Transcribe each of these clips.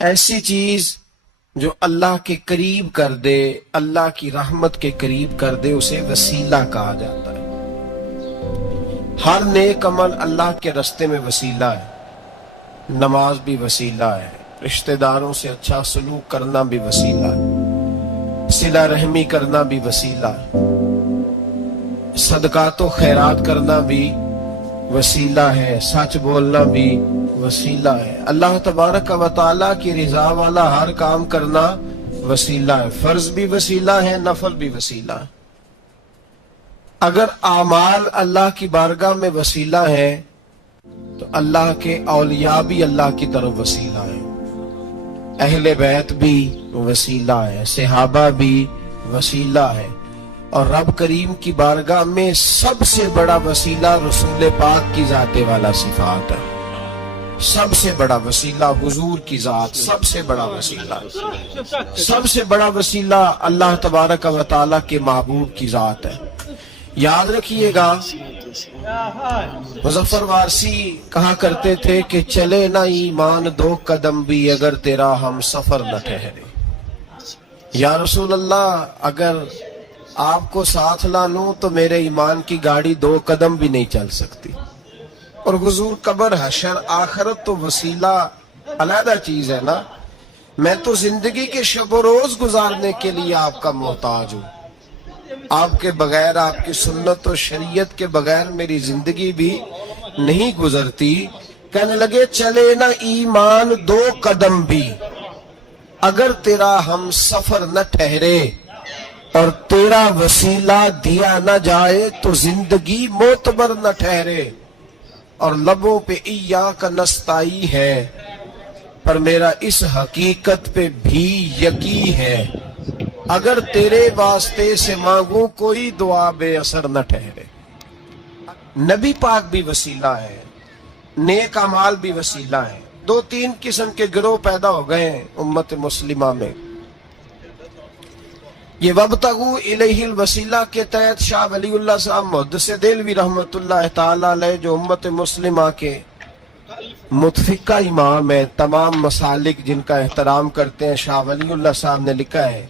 ایسی چیز جو اللہ کے قریب کر دے، اللہ کی رحمت کے قریب کر دے، اسے وسیلہ کہا جاتا ہے۔ ہر نیک عمل اللہ کے راستے میں وسیلہ ہے۔ نماز بھی وسیلہ ہے، رشتہ داروں سے اچھا سلوک کرنا بھی وسیلہ ہے، صلہ رحمی کرنا بھی وسیلہ ہے، صدقات و خیرات کرنا بھی وسیلہ ہے، سچ بولنا بھی وسیلہ ہے، اللہ تبارک و تعالیٰ کی رضا والا ہر کام کرنا وسیلہ ہے، فرض بھی وسیلہ ہے، نفل بھی وسیلہ ہے۔ اگر اعمال اللہ کی بارگاہ میں وسیلہ ہے تو اللہ کے اولیاء بھی اللہ کی طرف وسیلہ ہے، اہل بیت بھی وسیلہ ہے، صحابہ بھی وسیلہ ہے، اور رب کریم کی بارگاہ میں سب سے بڑا وسیلہ رسول پاک کی ذات والا صفات ہے۔ سب سے بڑا وسیلہ حضور کی ذات، سب سے بڑا وسیلہ، سب سے بڑا وسیلہ اللہ تبارک و تعالیٰ کے محبوب کی ذات ہے۔ یاد رکھیے گا، مظفر وارسی کہا کرتے تھے کہ چلے نہ ایمان دو قدم بھی اگر تیرا ہم سفر نہ ٹھہرے۔ یا رسول اللہ، اگر آپ کو ساتھ لا لوں تو میرے ایمان کی گاڑی 2 قدم بھی نہیں چل سکتی۔ اور حضور، قبر، حشر، آخرت تو وسیلہ علیحدہ چیز ہے نا۔ میں تو زندگی کے شب و روز گزارنے کے لیے آپ کا محتاج ہوں، آپ کے بغیر، آپ کی سنت و شریعت کے بغیر میری زندگی بھی نہیں گزرتی۔ کہنے لگے چلے نہ ایمان 2 قدم بھی اگر تیرا ہم سفر نہ ٹھہرے، اور تیرا وسیلہ دیا نہ جائے تو زندگی معتبر نہ ٹھہرے۔ اور لبوں پہ ایاک نستعین ہے، پر میرا اس حقیقت پہ بھی یقین ہے، اگر تیرے واسطے سے مانگوں کوئی دعا بے اثر نہ ٹھہرے۔ نبی پاک بھی وسیلہ ہے، نیک اعمال بھی وسیلہ ہے۔ 2-3 قسم کے گروہ پیدا ہو گئے ہیں امت مسلمہ میں۔ یہ وابتغوا الیہ الوسیلہ کے تحت شاہ ولی اللہ صاحب محدث دہلوی رحمۃ اللہ تعالی علیہ، جو امت مسلمہ کے متفقہ امام ہے، تمام مسالک جن کا احترام کرتے ہیں، شاہ ولی اللہ صاحب نے لکھا ہے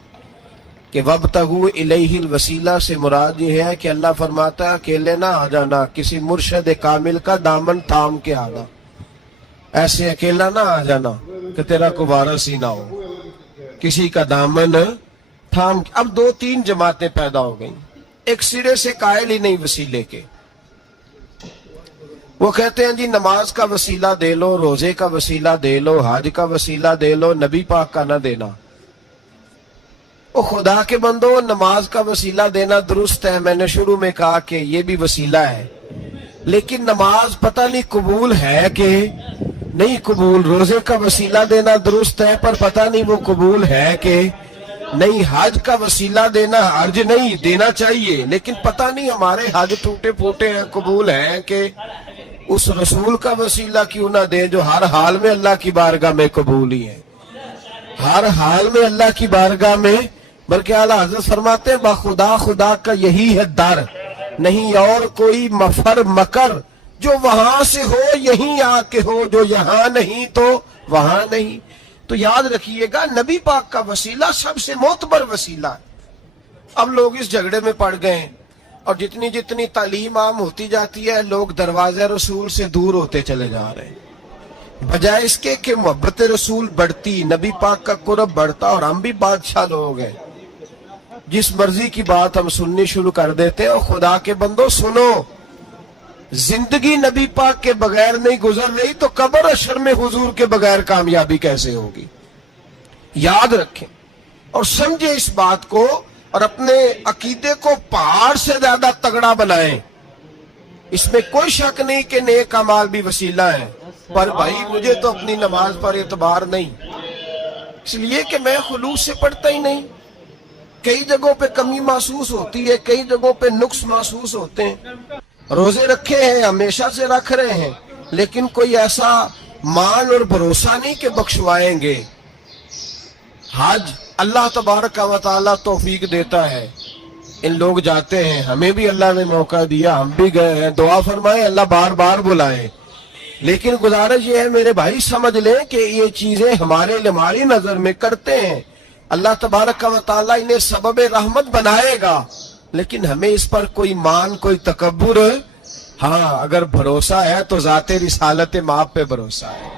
کہ وابتغوا الیہ الوسیلہ سے مراد یہ ہے کہ اللہ فرماتا ہے اکیلے نہ آ جانا، کسی مرشد کامل کا دامن تھام کے آنا، ایسے اکیلا نہ آ جانا کہ تیرا کو وارث ہی نہ ہو، کسی کا دامن تھام۔ اب 2-3 جماعتیں پیدا ہو گئیں، ایک سرے سے قائل ہی نہیں وسیلے کے۔ وہ کہتے ہیں جی نماز کا وسیلہ دے لو، روزے کا وسیلہ دے لو، حج کا وسیلہ دے لو، نبی پاک کا نہ دینا۔ وہ خدا کے بندو، نماز کا وسیلہ دینا درست ہے، میں نے شروع میں کہا کہ یہ بھی وسیلہ ہے، لیکن نماز پتہ نہیں قبول ہے کہ نہیں قبول۔ روزے کا وسیلہ دینا درست ہے، پر پتہ نہیں وہ قبول ہے کہ نہیں۔ حج کا وسیلہ دینا، حج نہیں دینا چاہیے، لیکن پتہ نہیں ہمارے حج ٹوٹے پھوٹے ہیں، قبول ہیں کہ اس رسول کا وسیلہ کیوں نہ دے جو ہر حال میں اللہ کی بارگاہ میں قبول ہی ہے، ہر حال میں اللہ کی بارگاہ میں۔ بلکہ اعلیٰ حضرت فرماتے ہیں بخدا خدا کا یہی ہے در، نہیں اور کوئی مفر مکر، جو وہاں سے ہو یہیں آ کے ہو، جو یہاں نہیں تو وہاں نہیں۔ تو یاد رکھیے گا، نبی پاک کا وسیلہ سب سے معتبر وسیلہ ہے۔ اب لوگ اس جھگڑے میں پڑ گئے ہیں، اور جتنی جتنی تعلیم عام ہوتی جاتی ہے، لوگ دروازے رسول سے دور ہوتے چلے جا رہے ہیں، بجائے اس کے کہ محبت رسول بڑھتی، نبی پاک کا قرب بڑھتا، اور ہم بھی بادشاہ لوگ ہیں، جس مرضی کی بات ہم سننی شروع کر دیتے ہیں۔ اور خدا کے بندو سنو، زندگی نبی پاک کے بغیر نہیں گزر رہی تو قبر حشر میں حضور کے بغیر کامیابی کیسے ہوگی؟ یاد رکھیں اور سمجھیں اس بات کو، اور اپنے عقیدے کو پہاڑ سے زیادہ تگڑا بنائیں۔ اس میں کوئی شک نہیں کہ نیک اعمال بھی وسیلہ ہے، پر بھائی مجھے تو اپنی نماز پر اعتبار نہیں، اس لیے کہ میں خلوص سے پڑھتا ہی نہیں۔ کئی جگہوں پہ کمی محسوس ہوتی ہے، کئی جگہوں پہ نقص محسوس ہوتے ہیں۔ روزے رکھے ہیں، ہمیشہ سے رکھ رہے ہیں، لیکن کوئی ایسا مان اور بھروسہ نہیں کہ بخشوائیں گے۔ حج اللہ تبارک و تعالیٰ توفیق دیتا ہے، ان لوگ جاتے ہیں، ہمیں بھی اللہ نے موقع دیا، ہم بھی گئے ہیں، دعا فرمائیں اللہ بار بار بلائیں۔ لیکن گزارش یہ ہے میرے بھائی سمجھ لیں کہ یہ چیزیں ہماری نظر میں کرتے ہیں، اللہ تبارک و تعالیٰ انہیں سبب رحمت بنائے گا، لیکن ہمیں اس پر کوئی مان کوئی تکبر، ہاں اگر بھروسہ ہے تو ذات رسالت ماں پہ بھروسہ ہے،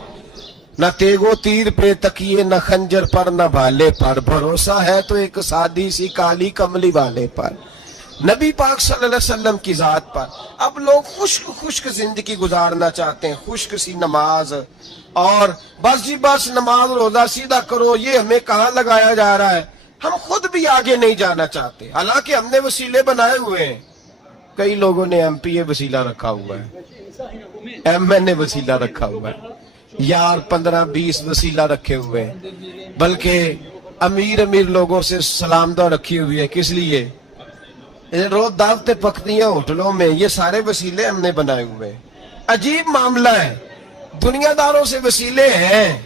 نہ تیگو تیر پہ تکیے، نہ خنجر پر، نہ بھالے پر، بھروسہ ہے تو ایک سادی سی کالی کملی والے پر، نبی پاک صلی اللہ علیہ وسلم کی ذات پر۔ اب لوگ خشک زندگی گزارنا چاہتے ہیں، خشک سی نماز، اور بس جی بس نماز روزہ سیدھا کرو، یہ ہمیں کہاں لگایا جا رہا ہے؟ ہم خود بھی آگے نہیں جانا چاہتے، حالانکہ ہم نے وسیلے بنائے ہوئے ہیں۔ کئی لوگوں نے ایم پی اے وسیلہ رکھا ہوا ہے، ایم این اے وسیلہ رکھا ہوا ہے، یار 15-20 وسیلہ رکھے ہوئے ہیں، بلکہ امیر لوگوں سے سلام دعا رکھی ہوئی ہے۔ کس لیے؟ روز دعوتیں پکتی ہیں ہوٹلوں میں، یہ سارے وسیلے ہم نے بنائے ہوئے ہیں۔ عجیب معاملہ ہے، دنیا داروں سے وسیلے ہیں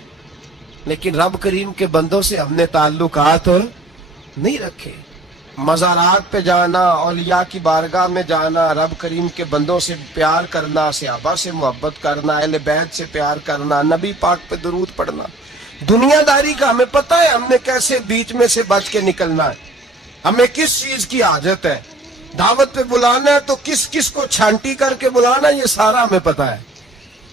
لیکن رب کریم کے بندوں سے ہم نے تعلقات نہیں رکھے۔ مزارات پہ جانا، اولیاء کی بارگاہ میں جانا، رب کریم کے بندوں سے پیار کرنا، صحابہ سے محبت کرنا، اہل بیت سے پیار کرنا، نبی پاک پہ درود پڑھنا، دنیا داری کا ہمیں پتہ ہے ہم نے کیسے بیچ میں سے بچ کے نکلنا ہے، ہمیں کس چیز کی حاجت ہے، دعوت پہ بلانا ہے تو کس کو چھانٹی کر کے بلانا، یہ سارا ہمیں پتہ ہے۔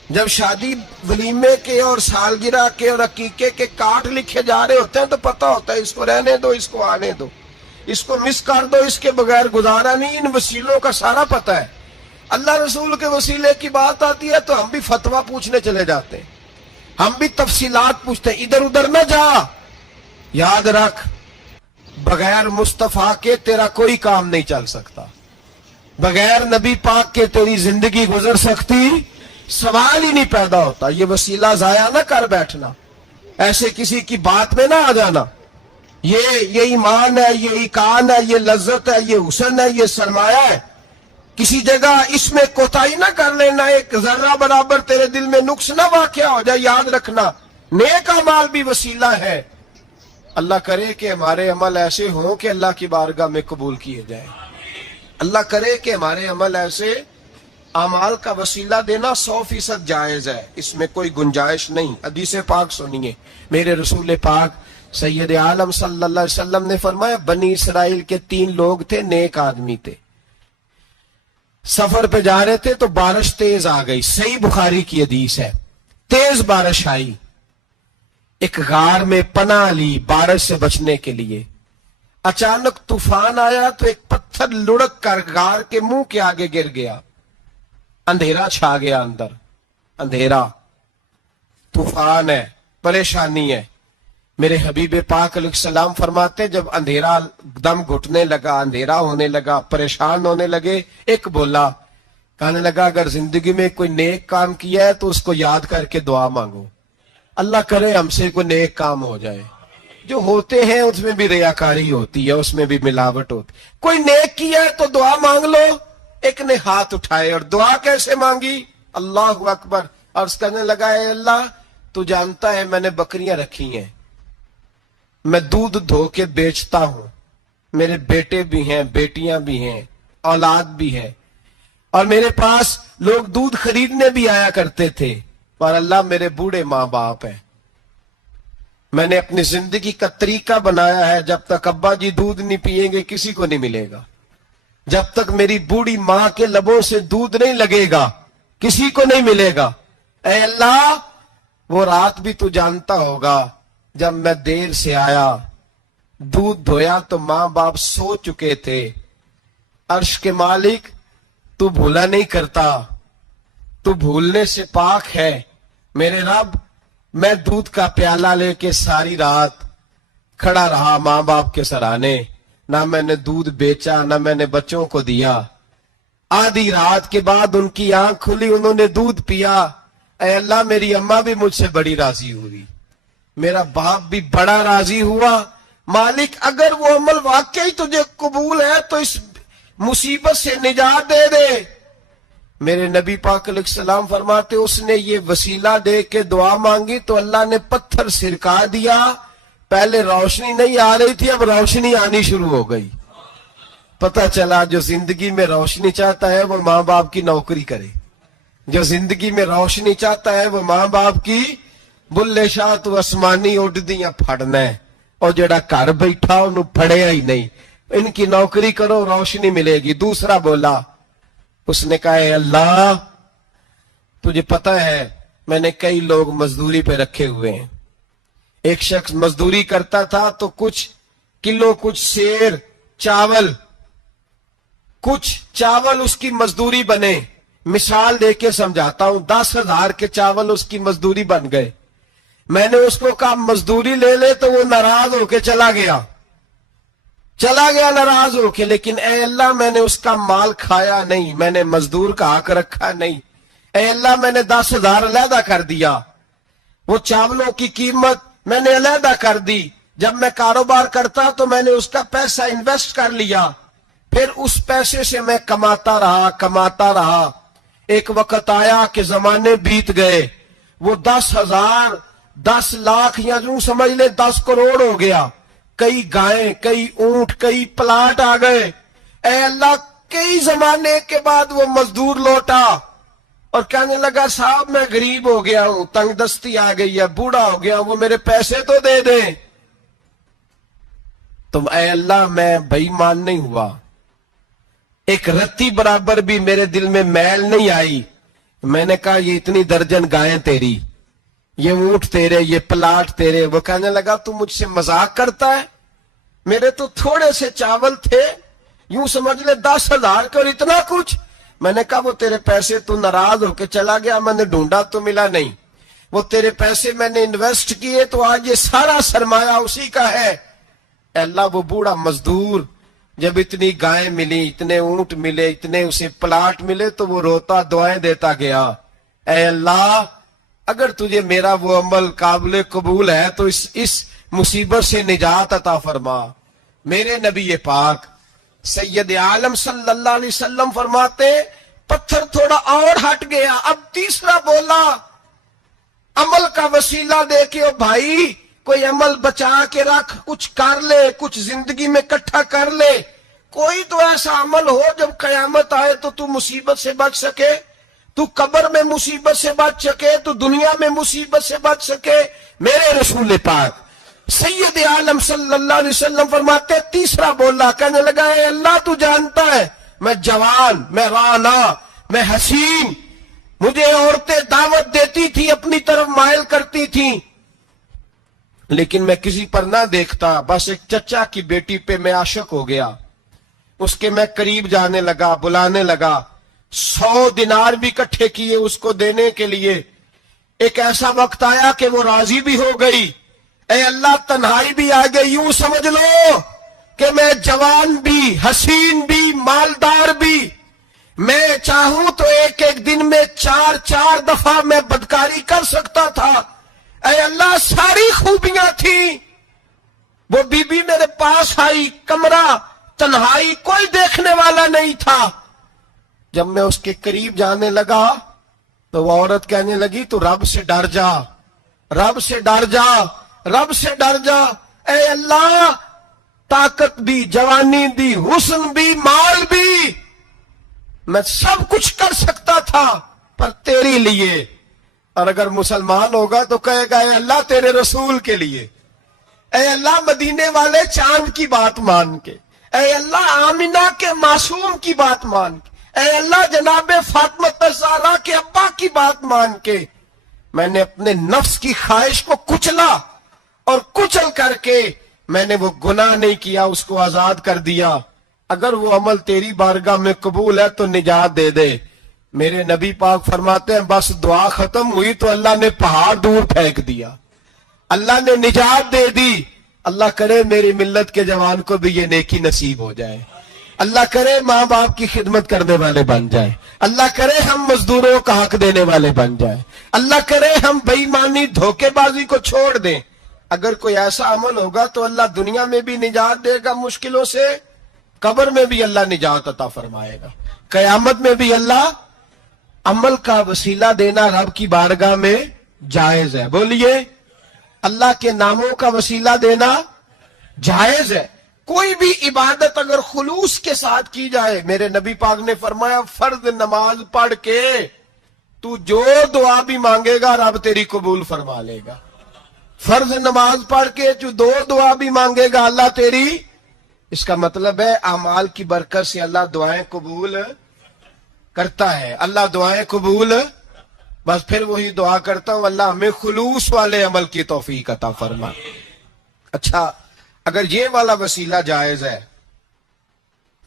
جب شادی ولیمے کے اور سالگرہ کے اور عقیقے کے کارڈ لکھے جا رہے ہوتے ہیں تو پتہ ہوتا ہے اس کو رہنے دو، اس کو آنے دو، اس کو مس کر دو، اس کے بغیر گزارا نہیں۔ ان وسیلوں کا سارا پتہ ہے۔ اللہ رسول کے وسیلے کی بات آتی ہے تو ہم بھی فتویٰ پوچھنے چلے جاتے ہیں، ہم بھی تفصیلات پوچھتے ہیں، ادھر ادھر نہ جا۔ یاد رکھ، بغیر مصطفیٰ کے تیرا کوئی کام نہیں چل سکتا، بغیر نبی پاک کے تیری زندگی گزر سکتی، سوال ہی نہیں پیدا ہوتا۔ یہ وسیلہ ضائع نہ کر بیٹھنا، ایسے کسی کی بات میں نہ آ جانا۔ یہ ایمان ہے، یہ ایقان ہے، یہ لذت ہے، یہ حسن ہے، یہ سرمایہ ہے، کسی جگہ اس میں کوتاہی نہ کر لینا، ایک ذرہ برابر تیرے دل میں نقص نہ واقع ہو جائے۔ یاد رکھنا، نیک اعمال بھی وسیلہ ہے۔ اللہ کرے کہ ہمارے عمل ایسے ہوں کہ اللہ کی بارگاہ میں قبول کیے جائیں۔ اللہ کرے کہ ہمارے عمل ایسے، اعمال کا وسیلہ دینا 100% جائز ہے، اس میں کوئی گنجائش نہیں۔ حدیث پاک سنیے، میرے رسول پاک سید عالم صلی اللہ علیہ وسلم نے فرمایا، بنی اسرائیل کے 3 لوگ تھے، نیک آدمی تھے، سفر پہ جا رہے تھے تو بارش تیز آ گئی، صحیح بخاری کی حدیث ہے، تیز بارش آئی، ایک غار میں پناہ لی بارش سے بچنے کے لیے۔ اچانک طوفان آیا تو ایک پتھر لڑک کر غار کے منہ کے آگے گر گیا، اندھیرا چھا گیا اندر، اندھیرا، طوفان ہے، پریشانی ہے۔ میرے حبیب پاک علیہ السلام فرماتے جب اندھیرا دم گھٹنے لگا، اندھیرا ہونے لگا، پریشان ہونے لگے، ایک بولا، کہنے لگا اگر زندگی میں کوئی نیک کام کیا ہے تو اس کو یاد کر کے دعا مانگو، اللہ کرے ہم سے کوئی نیک کام ہو جائے۔ جو ہوتے ہیں اس میں بھی ریاکاری ہوتی ہے، اس میں بھی ملاوٹ ہوتی، کوئی نیک کیا ہے تو دعا مانگ لو۔ ایک نے ہاتھ اٹھائے اور دعا کیسے مانگی؟ اللہ اکبر، اور اس کہنے لگا اے اللہ تو جانتا ہے میں نے بکریاں رکھی ہیں، میں دودھ دھو کے بیچتا ہوں، میرے بیٹے بھی ہیں، بیٹیاں بھی ہیں، اولاد بھی ہے، اور میرے پاس لوگ دودھ خریدنے بھی آیا کرتے تھے، پر اللہ میرے بوڑھے ماں باپ ہیں، میں نے اپنی زندگی کا طریقہ بنایا ہے جب تک ابا جی دودھ نہیں پیئیں گے کسی کو نہیں ملے گا، جب تک میری بوڑھی ماں کے لبوں سے دودھ نہیں لگے گا کسی کو نہیں ملے گا۔ اے اللہ وہ رات بھی تو جانتا ہوگا جب میں دیر سے آیا، دودھ دھویا تو ماں باپ سو چکے تھے، عرش کے مالک تو بھولا نہیں کرتا، تو بھولنے سے پاک ہے، میرے رب میں دودھ کا پیالہ لے کے ساری رات کھڑا رہا ماں باپ کے سرانے، نہ میں نے دودھ بیچا نہ میں نے بچوں کو دیا، آدھی رات کے بعد ان کی آنکھ کھلی، انہوں نے دودھ پیا، اے اللہ میری اماں بھی مجھ سے بڑی راضی ہوئی، میرا باپ بھی بڑا راضی ہوا، مالک اگر وہ عمل واقعی تجھے قبول ہے تو اس مصیبت سے نجات دے دے۔ میرے نبی پاک علیہ السلام فرماتے اس نے یہ وسیلہ دے کے دعا مانگی تو اللہ نے پتھر سرکا دیا، پہلے روشنی نہیں آ رہی تھی اب روشنی آنی شروع ہو گئی۔ پتہ چلا جو زندگی میں روشنی چاہتا ہے وہ ماں باپ کی نوکری کرے، جو زندگی میں روشنی چاہتا ہے وہ ماں باپ کی بلے شاہ تو آسمانی اڈدیاں پھڑنا ہے، اور جڑا گھر بیٹھا انہوں پھڑیا ہی نہیں، ان کی نوکری کرو روشنی ملے گی۔ دوسرا بولا، اس نے کہا اے اللہ تجھے پتہ ہے میں نے کئی لوگ مزدوری پہ رکھے ہوئے ہیں، ایک شخص مزدوری کرتا تھا تو کچھ کلو کچھ سیر کچھ چاول اس کی مزدوری بنے، مثال دے کے سمجھاتا ہوں، 10,000 کے چاول اس کی مزدوری بن گئے۔ میں نے اس کو کہا مزدوری لے لے تو وہ ناراض ہو کے چلا گیا ناراض ہو کے، لیکن اے اللہ میں نے اس کا مال کھایا نہیں، میں نے مزدور کا حق رکھا نہیں، اے اللہ میں نے 10,000 علیحدہ کر دیا، وہ چاولوں کی قیمت میں نے علیحدہ کر دی، جب میں کاروبار کرتا تو میں نے اس کا پیسہ انویسٹ کر لیا، پھر اس پیسے سے میں کماتا رہا، ایک وقت آیا کہ زمانے بیت گئے، وہ 10,000 10 لاکھ یا یوں سمجھ لے 10 کروڑ ہو گیا، کئی گائیں، کئی اونٹ، کئی پلاٹ آ گئے۔ اے اللہ کئی زمانے کے بعد وہ مزدور لوٹا اور کہنے لگا صاحب میں غریب ہو گیا ہوں، تنگ دستی آ گئی ہے، بوڑھا ہو گیا ہوں، وہ میرے پیسے تو دے دیں۔ تو اے اللہ میں بے ایمان نہیں ہوا، ایک رتی برابر بھی میرے دل میں میل نہیں آئی۔ میں نے کہا یہ اتنی درجن گائیں تیری، یہ اونٹ تیرے، یہ پلاٹ تیرے۔ وہ کہنے لگا تو مجھ سے مذاق کرتا ہے، میرے تو تھوڑے سے چاول تھے، یوں سمجھ لے 10,000 کے اور اتنا کچھ۔ میں نے کہا وہ تیرے پیسے تو ناراض ہو کے چلا گیا، میں نے ڈھونڈا تو ملا نہیں، وہ تیرے پیسے میں نے انویسٹ کیے تو آج یہ سارا سرمایہ اسی کا ہے۔ اے اللہ وہ بوڑھا مزدور جب اتنی گائیں ملی، اتنے اونٹ ملے، اتنے اسے پلاٹ ملے تو وہ روتا دعائیں دیتا گیا، اے اللہ اگر تجھے میرا وہ عمل قابل قبول ہے تو اس مصیبت سے نجات عطا فرما۔ میرے نبی پاک سید عالم صلی اللہ علیہ وسلم فرماتے پتھر تھوڑا اور ہٹ گیا، اب تیسرا بولا عمل کا وسیلہ دے کے، او بھائی کوئی عمل بچا کے رکھ، کچھ کر لے، کچھ زندگی میں اکٹھا کر لے، کوئی تو ایسا عمل ہو جب قیامت آئے تو مصیبت سے بچ سکے، تو قبر میں مصیبت سے بچ سکے، تو دنیا میں مصیبت سے بچ سکے۔ میرے رسول پاک سید عالم صلی اللہ علیہ وسلم فرماتے تیسرا بولا، کہنے لگا اے اللہ تو جانتا ہے میں جوان، میں رانا، میں حسین، مجھے عورتیں دعوت دیتی تھی، اپنی طرف مائل کرتی تھیں، لیکن میں کسی پر نہ دیکھتا، بس ایک چچا کی بیٹی پہ میں عاشق ہو گیا، اس کے میں قریب جانے لگا، بلانے لگا، 100 دینار بھی اکٹھے کیے اس کو دینے کے لیے۔ ایک ایسا وقت آیا کہ وہ راضی بھی ہو گئی، اے اللہ تنہائی بھی آ گئی، یوں سمجھ لو کہ میں جوان بھی، حسین بھی، مالدار بھی، میں چاہوں تو ایک دن میں 4 دفعہ میں بدکاری کر سکتا تھا، اے اللہ ساری خوبیاں تھیں۔ وہ بی بی میرے پاس آئی، کمرہ، تنہائی، کوئی دیکھنے والا نہیں تھا۔ جب میں اس کے قریب جانے لگا تو وہ عورت کہنے لگی تو رب سے ڈر جا، رب سے ڈر جا، رب سے ڈر جا، اے اللہ طاقت بھی، جوانی بھی، حسن بھی، مال بھی، میں سب کچھ کر سکتا تھا پر تیری لیے۔ اور اگر مسلمان ہوگا تو کہے گا اے اللہ تیرے رسول کے لیے، اے اللہ مدینے والے چاند کی بات مان کے، اے اللہ آمنہ کے معصوم کی بات مان کے، اے اللہ جناب فاطمہ الزہرا کے ابا کی بات مان کے، میں نے اپنے نفس کی خواہش کو کچلا اور کچل کر کے میں نے وہ گناہ نہیں کیا، اس کو آزاد کر دیا۔ اگر وہ عمل تیری بارگاہ میں قبول ہے تو نجات دے دے۔ میرے نبی پاک فرماتے ہیں بس دعا ختم ہوئی تو اللہ نے پہاڑ دور پھینک دیا، اللہ نے نجات دے دی۔ اللہ کرے میری ملت کے جوان کو بھی یہ نیکی نصیب ہو جائے، اللہ کرے ماں باپ کی خدمت کرنے والے بن جائیں، اللہ کرے ہم مزدوروں کا حق دینے والے بن جائیں، اللہ کرے ہم بے ایمانی دھوکے بازی کو چھوڑ دیں۔ اگر کوئی ایسا عمل ہوگا تو اللہ دنیا میں بھی نجات دے گا مشکلوں سے، قبر میں بھی اللہ نجات عطا فرمائے گا، قیامت میں بھی اللہ۔ عمل کا وسیلہ دینا رب کی بارگاہ میں جائز ہے، بولیے اللہ کے ناموں کا وسیلہ دینا جائز ہے۔ کوئی بھی عبادت اگر خلوص کے ساتھ کی جائے، میرے نبی پاک نے فرمایا فرض نماز پڑھ کے تو جو دعا بھی مانگے گا رب تیری قبول فرما لے گا. فرض نماز پڑھ کے جو دو دعا بھی مانگے گا اللہ تیری. اس کا مطلب ہے اعمال کی برکت سے اللہ دعائیں قبول کرتا ہے. اللہ دعائیں قبول. بس پھر وہی دعا کرتا ہوں اللہ ہمیں خلوص والے عمل کی توفیق عطا فرما. اچھا اگر یہ والا وسیلہ جائز ہے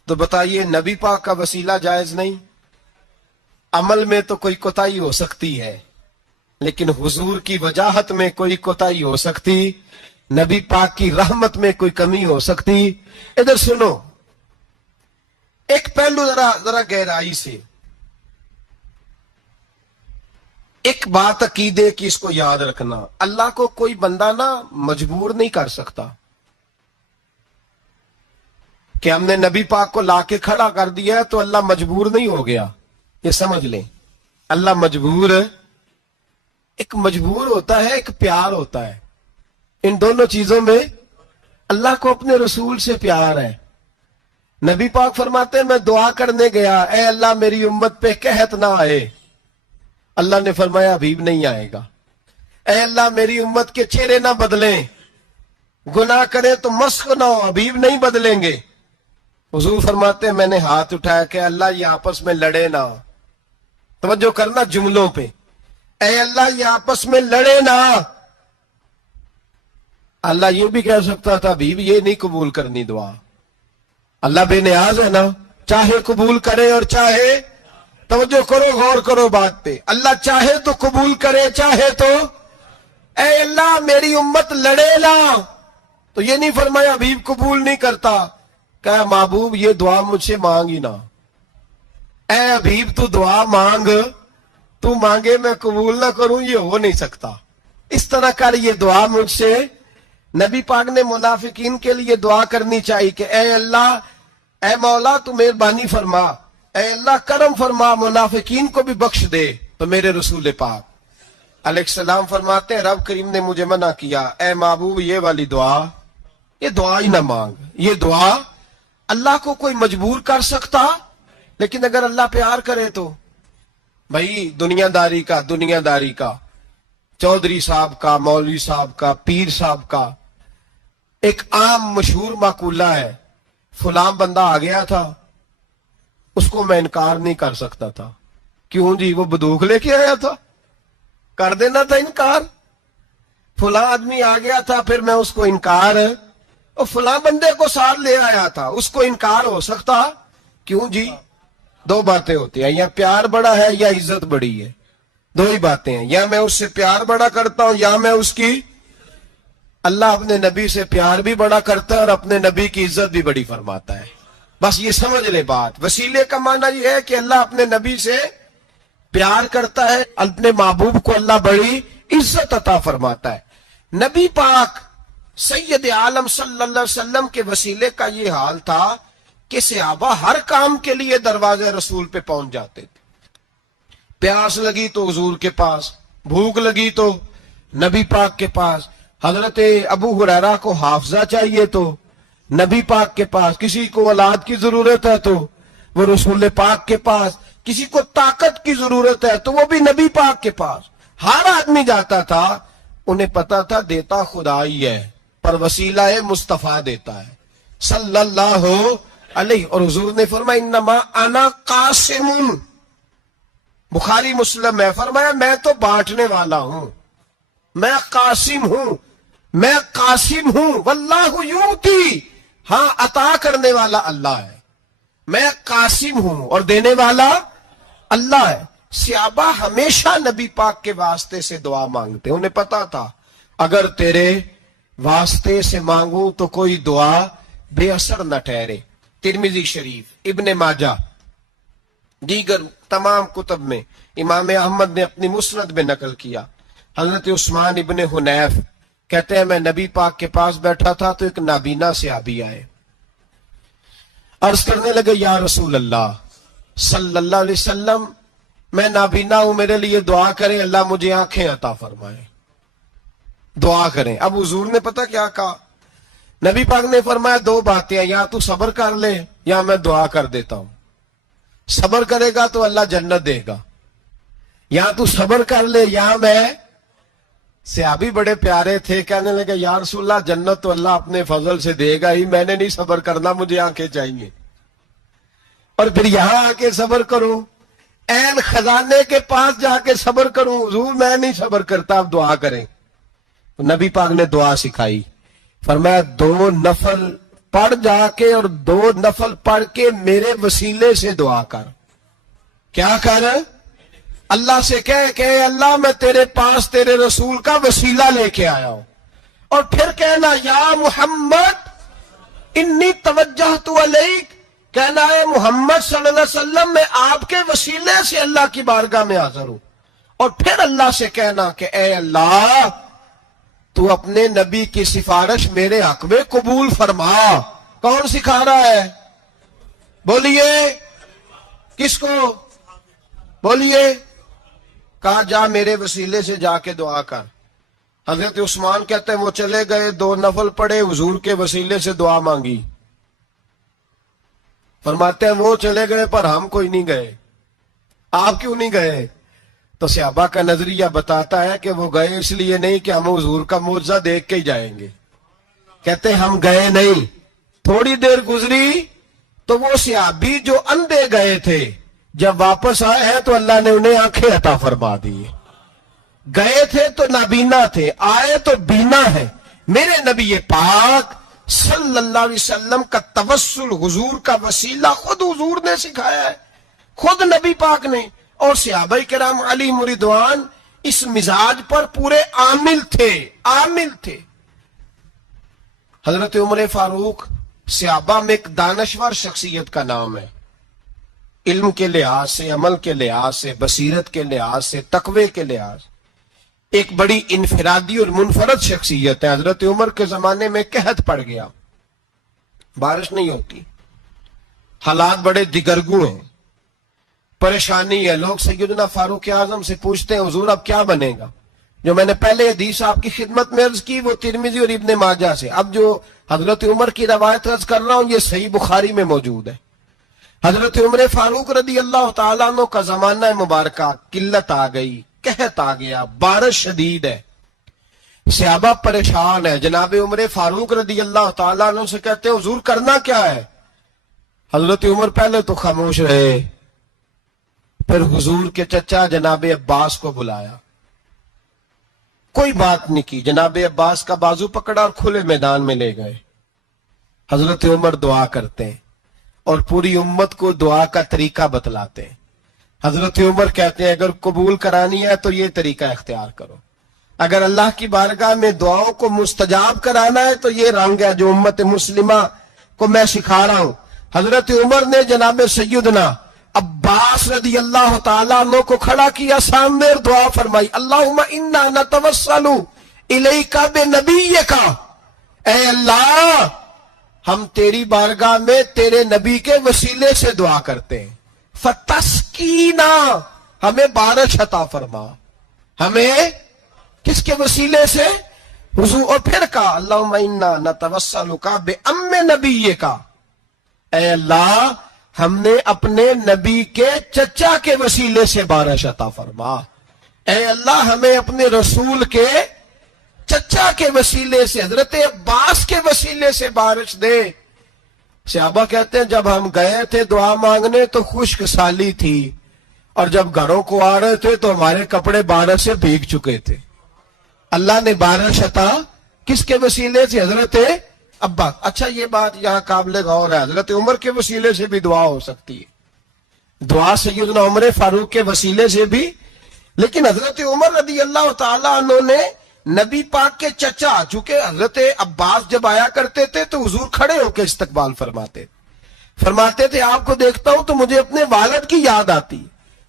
تو بتائیے نبی پاک کا وسیلہ جائز نہیں؟ عمل میں تو کوئی کوتاہی ہو سکتی ہے لیکن حضور کی وجاہت میں کوئی کوتاہی ہو سکتی، نبی پاک کی رحمت میں کوئی کمی ہو سکتی. ادھر سنو ایک پہلو ذرا گہرائی سے. ایک بات عقیدے کی اس کو یاد رکھنا، اللہ کو کوئی بندہ نا مجبور نہیں کر سکتا کہ ہم نے نبی پاک کو لا کے کھڑا کر دیا ہے تو اللہ مجبور نہیں ہو گیا. یہ سمجھ لیں اللہ مجبور، ایک مجبور ہوتا ہے ایک پیار ہوتا ہے. ان دونوں چیزوں میں اللہ کو اپنے رسول سے پیار ہے. نبی پاک فرماتے ہیں میں دعا کرنے گیا اے اللہ میری امت پہ قحط نہ آئے. اللہ نے فرمایا حبیب نہیں آئے گا. اے اللہ میری امت کے چہرے نہ بدلیں، گناہ کریں تو مسخ نہ ہو، حبیب نہیں بدلیں گے. حضور فرماتے ہیں میں نے ہاتھ اٹھایا کہ اللہ یہ آپس میں لڑے نہ. توجہ کرنا جملوں پہ. اے اللہ یہ آپس میں لڑے نہ. اللہ یہ بھی کہہ سکتا تھا حبیب یہ نہیں قبول کرنی دعا. اللہ بے نیاز ہے نا، چاہے قبول کرے اور چاہے. توجہ کرو غور کرو بات پہ. اللہ چاہے تو قبول کرے چاہے تو. اے اللہ میری امت لڑے نہ تو یہ نہیں فرمایا حبیب قبول نہیں کرتا. کہ محبوب یہ دعا مجھ سے مانگ ہی نہ. اے حبیب تو دعا مانگ، تو مانگے میں قبول نہ کروں یہ ہو نہیں سکتا. اس طرح کر یہ دعا مجھ سے. نبی پاک نے منافقین کے لیے دعا کرنی چاہیے کہ اے اللہ اے مولا تو مہربانی فرما، اے اللہ کرم فرما، منافقین کو بھی بخش دے. تو میرے رسول پاک علیہ السلام فرماتے ہیں رب کریم نے مجھے منع کیا اے محبوب یہ والی دعا، یہ دعا ہی نہ مانگ. یہ دعا اللہ کو کوئی مجبور کر سکتا، لیکن اگر اللہ پیار کرے تو. بھائی دنیا داری کا چودھری صاحب کا، مولوی صاحب کا، پیر صاحب کا ایک عام مشہور مقولہ ہے فلاں بندہ آ گیا تھا اس کو میں انکار نہیں کر سکتا تھا. کیوں جی؟ وہ بندوق لے کے آیا تھا، کر دینا تھا انکار. فلاں آدمی آ گیا تھا پھر میں اس کو انکار، اور فلاں بندے کو ساتھ لے آیا تھا اس کو انکار ہو سکتا. کیوں جی؟ دو باتیں ہوتی ہیں، یا پیار بڑا ہے یا عزت بڑی ہے. دو ہی باتیں ہیں، یا میں اس سے پیار بڑا کرتا ہوں یا میں اس کی. اللہ اپنے نبی سے پیار بھی بڑا کرتا ہے اور اپنے نبی کی عزت بھی بڑی فرماتا ہے. بس یہ سمجھ لے بات. وسیلے کا معنی یہ ہے کہ اللہ اپنے نبی سے پیار کرتا ہے، اپنے محبوب کو اللہ بڑی عزت عطا فرماتا ہے. نبی پاک سید عالم صلی اللہ علیہ وسلم کے وسیلے کا یہ حال تھا کہ صحابہ ہر کام کے لیے دروازے رسول پہ پہنچ جاتے تھے. پیاس لگی تو حضور کے پاس، بھوک لگی تو نبی پاک کے پاس. حضرت ابو ہریرہ کو حافظہ چاہیے تو نبی پاک کے پاس. کسی کو اولاد کی ضرورت ہے تو وہ رسول پاک کے پاس. کسی کو طاقت کی ضرورت ہے تو وہ بھی نبی پاک کے پاس. ہر آدمی جاتا تھا، انہیں پتا تھا دیتا خدا ہی ہے پر وسیلہ مصطفیٰ دیتا ہے صلی اللہ علیہ. اور حضور نے فرمایا انما انا قاسم. بخاری مسلم میں فرمایا میں تو بانٹنے والا ہوں، میں قاسم ہوں، میں قاسم ہوں. واللہ یؤتی، ہاں عطا کرنے والا اللہ ہے. میں قاسم ہوں اور دینے والا اللہ ہے. صحابہ ہمیشہ نبی پاک کے واسطے سے دعا مانگتے. انہیں پتا تھا اگر تیرے واسطے سے مانگوں تو کوئی دعا بے اثر نہ ٹھہرے. ترمذی شریف، ابن ماجہ، دیگر تمام کتب میں امام احمد نے اپنی مسند میں نقل کیا. حضرت عثمان ابن حنیف کہتے ہیں میں نبی پاک کے پاس بیٹھا تھا تو ایک نابینا صحابی آئے، عرض کرنے لگے یا رسول اللہ صلی اللہ علیہ وسلم میں نابینا ہوں، میرے لیے دعا کریں اللہ مجھے آنکھیں عطا فرمائے. دعا کریں. اب حضور نے پتہ کیا کہا؟ نبی پاک نے فرمایا دو باتیں ہیں، یا تو صبر کر لے یا میں دعا کر دیتا ہوں. صبر کرے گا تو اللہ جنت دے گا، یا تو صبر کر لے یا میں. صحابی بڑے پیارے تھے, کہنے لگے یا رسول اللہ جنت تو اللہ اپنے فضل سے دے گا ہی, میں نے نہیں صبر کرنا, مجھے آنکھیں چاہیے. اور پھر یہاں آ کے صبر کروں, این خزانے کے پاس جا کے صبر کروں, حضور میں نہیں صبر کرتا, اب دعا کریں. نبی پاک نے دعا سکھائی, فرمایا 2 نفل پڑھ جا کے اور 2 نفل پڑھ کے میرے وسیلے سے دعا کر. کیا کر؟ اللہ سے کہہ کہ اے اللہ میں تیرے پاس تیرے رسول کا وسیلہ لے کے آیا ہوں, اور پھر کہنا یا محمد انی توجہت الیک, کہنا ہے محمد صلی اللہ علیہ وسلم میں آپ کے وسیلے سے اللہ کی بارگاہ میں حاضر ہوں. اور پھر اللہ سے کہنا کہ اے اللہ تو اپنے نبی کی سفارش میرے حق میں قبول فرما. کون سکھا رہا ہے؟ بولیے کس کو؟ بولیے. کہا جا میرے وسیلے سے جا کے دعا کر. حضرت عثمان کہتے ہیں وہ چلے گئے, 2 نفل پڑھے, حضور کے وسیلے سے دعا مانگی. فرماتے ہیں وہ چلے گئے پر ہم کوئی نہیں گئے. آپ کیوں نہیں گئے؟ تو صحابہ کا نظریہ بتاتا ہے کہ وہ گئے اس لیے نہیں کہ ہم حضور کا معجزہ دیکھ کے ہی جائیں گے. کہتے ہیں ہم گئے نہیں. تھوڑی دیر گزری تو وہ صحابی جو اندھے گئے تھے جب واپس آئے ہیں تو اللہ نے انہیں آنکھیں عطا فرما دی. گئے تھے تو نابینا تھے, آئے تو بینا ہے. میرے نبی پاک صلی اللہ علیہ وسلم کا توسل, حضور کا وسیلہ خود حضور نے سکھایا ہے, خود نبی پاک نے. اور صحابہ کرام علیہم رضوان اس مزاج پر پورے عامل تھے. حضرت عمر فاروق صحابہ میں ایک دانشور شخصیت کا نام ہے. علم کے لحاظ سے, عمل کے لحاظ سے, بصیرت کے لحاظ سے, تقوی کے لحاظ سے ایک بڑی انفرادی اور منفرد شخصیت ہے. حضرت عمر کے زمانے میں قحط پڑ گیا, بارش نہیں ہوتی, حالات بڑے دگرگوں ہیں, پریشانی ہے. لوگ سیدنا فاروق اعظم سے پوچھتے ہیں حضور اب کیا بنے گا؟ جو میں نے پہلے حدیث آپ کی خدمت میں عرض کی وہ ترمذی اور ابن ماجہ سے. اب جو حضرت عمر کی روایت عرض کر رہا ہوں یہ صحیح بخاری میں موجود ہے. حضرت عمر فاروق رضی اللہ تعالیٰ عنہ کا زمانہ مبارکہ, قلت آ گئی, قحط آ گیا, بارش شدید ہے, صحابہ پریشان ہے. جناب عمر فاروق رضی اللہ تعالیٰ عنہ سے کہتے ہیں حضور کرنا کیا ہے؟ حضرت عمر پہلے تو خاموش رہے, پھر حضور کے چچا جناب عباس کو بلایا, کوئی بات نہیں کی. جناب عباس کا بازو پکڑا اور کھلے میدان میں لے گئے. حضرت عمر دعا کرتے ہیں اور پوری امت کو دعا کا طریقہ بتلاتے ہیں. حضرت عمر کہتے ہیں اگر قبول کرانی ہے تو یہ طریقہ اختیار کرو, اگر اللہ کی بارگاہ میں دعاؤں کو مستجاب کرانا ہے تو یہ رنگ ہے جو امت مسلمہ کو میں سکھا رہا ہوں. حضرت عمر نے جناب سیدنا عباس رضی اللہ تعالیٰ عنہ کو کھڑا کیا سامنے اور دعا فرمائی, اللہم انا نتوسل الیک بنبیک, اے اللہ ہم تیری بارگاہ میں تیرے نبی کے وسیلے سے دعا کرتے ہیں, فتسقینا, ہمیں بارش عطا فرما. ہمیں کس کے وسیلے سے؟ حضور. اور پھر کہا اللہم انا نتوسلک بام نبیک, اے اللہ ہم نے اپنے نبی کے چچا کے وسیلے سے بارش عطا فرما. اے اللہ ہمیں اپنے رسول کے چچا کے وسیلے سے, حضرت عباس کے وسیلے سے بارش دے. صحابہ کہتے ہیں جب ہم گئے تھے دعا مانگنے تو خشک سالی تھی, اور جب گھروں کو آ رہے تھے تو ہمارے کپڑے بارش سے بھیگ چکے تھے. اللہ نے بارش عطا کس کے وسیلے سے؟ حضرت عباس. اچھا یہ بات یہاں قابل غور ہے, حضرت عمر کے وسیلے سے بھی دعا ہو سکتی ہے, دعا سیدنا عمر فاروق کے وسیلے سے بھی. لیکن حضرت عمر رضی اللہ تعالیٰ عنہ نے نبی پاک کے چچا, چونکہ حضرت عباس جب آیا کرتے تھے تو حضور کھڑے ہو کے استقبال فرماتے تھے آپ کو دیکھتا ہوں تو مجھے اپنے والد کی یاد آتی.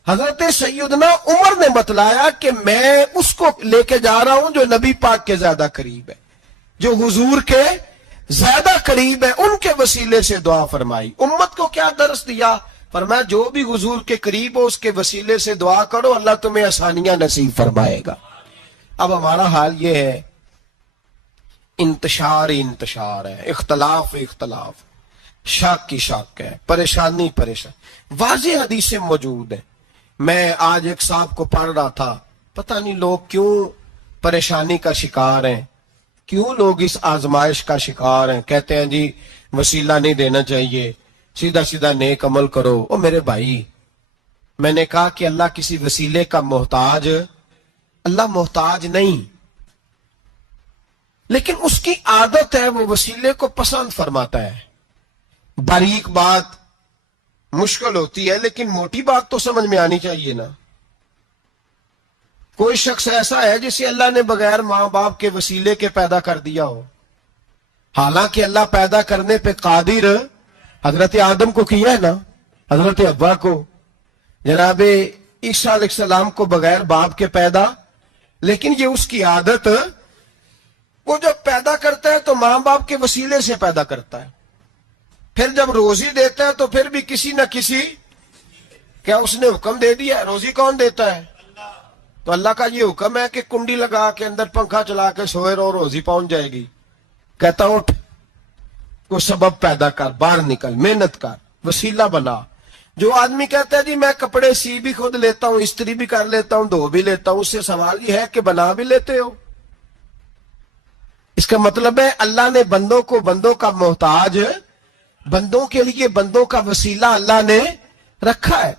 حضرت سیدنا عمر نے بتلایا کہ میں اس کو لے کے جا رہا ہوں جو نبی پاک کے زیادہ قریب ہے, جو حضور کے زیادہ قریب ہے, ان کے وسیلے سے دعا فرمائی. امت کو کیا درس دیا؟ فرمایا جو بھی حضور کے قریب ہو اس کے وسیلے سے دعا کرو, اللہ تمہیں آسانیاں نصیب فرمائے گا. اب ہمارا حال یہ ہے, انتشار ہے, اختلاف, شک کی شک ہے, پریشانی. واضح حدیثیں موجود ہیں میں آج ایک صاحب کو پڑھ رہا تھا، پتہ نہیں لوگ کیوں پریشانی کا شکار ہیں، کیوں لوگ اس آزمائش کا شکار ہیں، کہتے ہیں جی وسیلہ نہیں دینا چاہیے، سیدھا سیدھا نیک عمل کرو۔ او میرے بھائی، میں نے کہا کہ اللہ کسی وسیلے کا محتاج، اللہ محتاج نہیں، لیکن اس کی عادت ہے وہ وسیلے کو پسند فرماتا ہے۔ باریک بات مشکل ہوتی ہے لیکن موٹی بات تو سمجھ میں آنی چاہیے نا۔ کوئی شخص ایسا ہے جسے اللہ نے بغیر ماں باپ کے وسیلے کے پیدا کر دیا ہو، حالانکہ اللہ پیدا کرنے پہ قادر حضرت آدم کو کیا ہے نا، حضرت حوا کو، جناب عیسیٰ علیہ السلام کو بغیر باپ کے پیدا، لیکن یہ اس کی عادت، وہ جب پیدا کرتا ہے تو ماں باپ کے وسیلے سے پیدا کرتا ہے، پھر جب روزی دیتا ہے تو پھر بھی کسی نہ کسی، کیا اس نے حکم دے دیا؟ روزی کون دیتا ہے؟ تو اللہ کا یہ حکم ہے کہ کنڈی لگا کے اندر پنکھا چلا کے سوئے رہو، روزی پہنچ جائے گی۔ کہتا اٹھ، کوئی سبب پیدا کر، باہر نکل، محنت کر، وسیلہ بنا۔ جو آدمی کہتا ہے جی میں کپڑے سی بھی خود لیتا ہوں، استری بھی کر لیتا ہوں، دھو بھی لیتا ہوں، اس سے سوال یہ ہے کہ بنا بھی لیتے ہو؟ اس کا مطلب ہے اللہ نے بندوں کو بندوں کا محتاج، بندوں کے لیے بندوں کا وسیلہ اللہ نے رکھا ہے۔